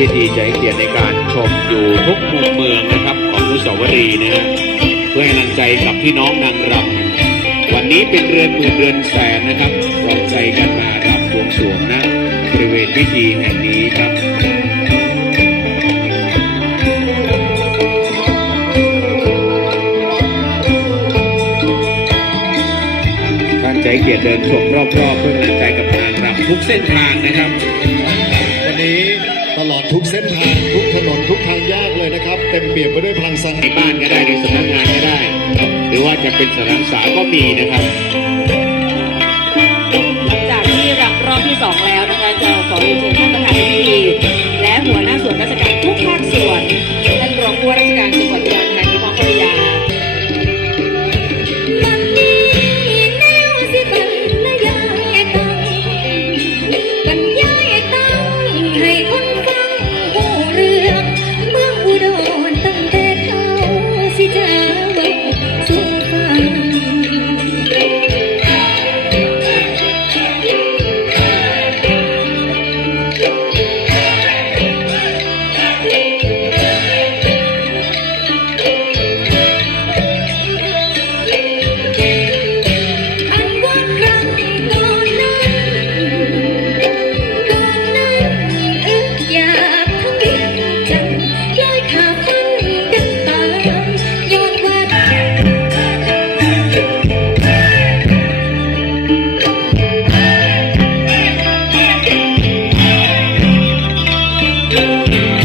พิธีให้เกียรติในการชมอยู่ทุกมุมเมืองนะครับ ของอนุสาวรีย์นะฮะเพื่อให้กำลังใจกับพี่น้องนางรำวันนี้เป็นเรือนหมื่นเรือนแสนนะครับรองใจกันมารำบวงสรวงนะบริเวณพิธีแห่งนี้ครับท่านใจเกียรติเดินชมรอบๆเพื่อเป็นกำลังใจกับนางรำทุกเส้นทางนะครับ ตลอดทุกเส้นทางทุกถนนทุกทางแยกเลยนะครับ เต็มเปี่ยมไปด้วยพลังสในบ้านก็ได้ในสำนักงานก็ได้ หรือว่าจะเป็นสถานศึกษาก็มีนะครับ โจ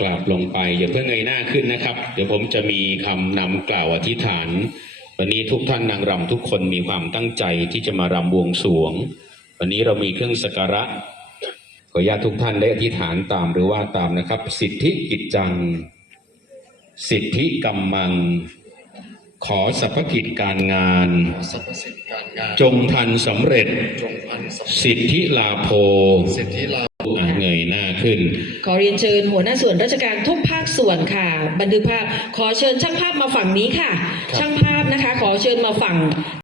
กราบลงไปอย่าเพิ่งเงยหน้าขึ้นนะครับ เดี๋ยวผมจะมีคำนำกล่าวอธิษฐาน วันนี้ทุกท่านนางรำทุกคนมีความตั้งใจที่จะมารำบวงสรวง วันนี้เรามีเครื่องสักการะขออนุญาตทุกท่านได้อธิษฐานตามหรือว่าตามนะครับ สิทธิกิจจัง สิทธิกรรมัง ขอสัพพกิจการงานสรรพสิ่งการงาน จงทันสำเร็จจงพันสำสิทธิลาโภสิทธิลาอ่าเงยหน้า ขึ้น ขอเรียนเชิญหัวหน้าส่วนราชการทุกภาคส่วนค่ะ บันทึกภาพขอเชิญช่างภาพมาฝั่งนี้ค่ะ ช่างภาพนะคะ ขอเชิญมาฝั่ง